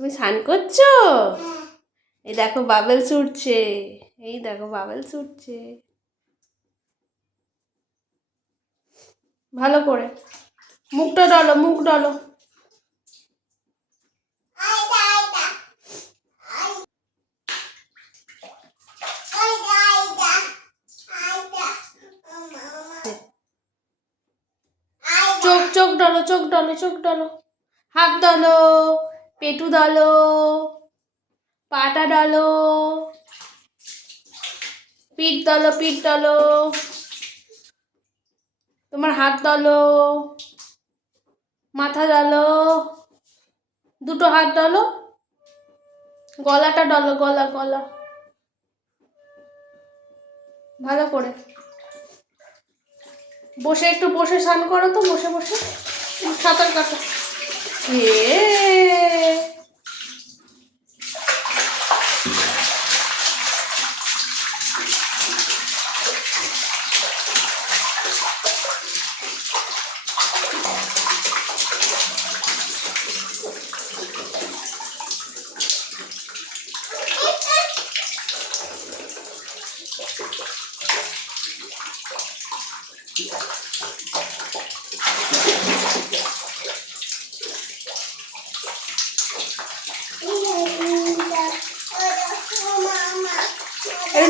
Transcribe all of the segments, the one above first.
তুমি স্নান করছো? এই দেখো বাবলস উঠছে, এই দেখো বাবলস উঠছে। ভালো করে মুখটা ডলো, মুখ ডলো। চোখ চোখ ডলো, চোখ ডলো, চোখ ডলো। হাত ডলো, পেটু ডলো, পাটা ডলো, পিঠ ডলো, পিঠ ডলো। তোমার হাত ডলো, মাথা ডলো, দুটো হাত ডলো, গলাটা ডলো, গলা গলা। ভালো করে বসে একটু বসে স্নান করো তো, বসে বসে সাঁতার কাটো।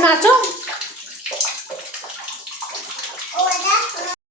নাচো,